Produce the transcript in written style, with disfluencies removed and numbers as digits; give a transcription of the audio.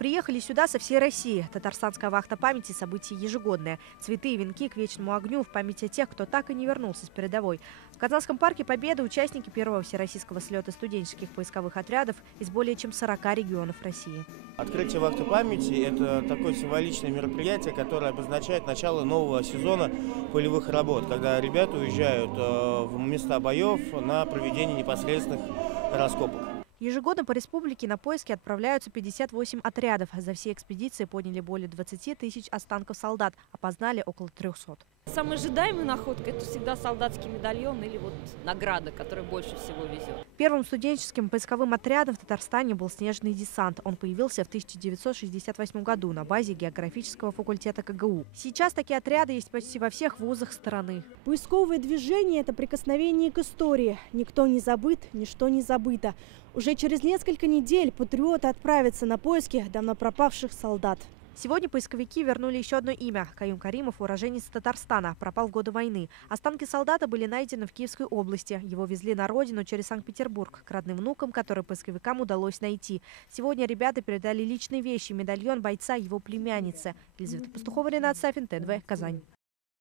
Приехали сюда со всей России. Татарстанская вахта памяти – событие ежегодное. Цветы и венки к вечному огню в память о тех, кто так и не вернулся с передовой. В Казанском парке Победы участники первого всероссийского слета студенческих поисковых отрядов из более чем 40 регионов России. Открытие вахты памяти – это такое символичное мероприятие, которое обозначает начало нового сезона полевых работ, когда ребята уезжают в места боев на проведение непосредственных раскопок. Ежегодно по республике на поиски отправляются 58 отрядов. За все экспедиции подняли более 20 тысяч останков солдат, опознали около 300. Самая ожидаемая находка – это всегда солдатский медальон или вот награда, которая больше всего везет. Первым студенческим поисковым отрядом в Татарстане был снежный десант. Он появился в 1968 году на базе географического факультета КГУ. Сейчас такие отряды есть почти во всех вузах страны. Поисковое движение – это прикосновение к истории. Никто не забыт, ничто не забыто. Уже через несколько недель патриоты отправятся на поиски давно пропавших солдат. Сегодня поисковики вернули еще одно имя. Каюм Каримов, уроженец Татарстана, пропал в годы войны. Останки солдата были найдены в Киевской области. Его везли на родину через Санкт-Петербург, к родным внукам, которые поисковикам удалось найти. Сегодня ребята передали личные вещи, медальон бойца его племяннице. Елизавета Пастухова, Ренат Сафин, ТНВ, Казань.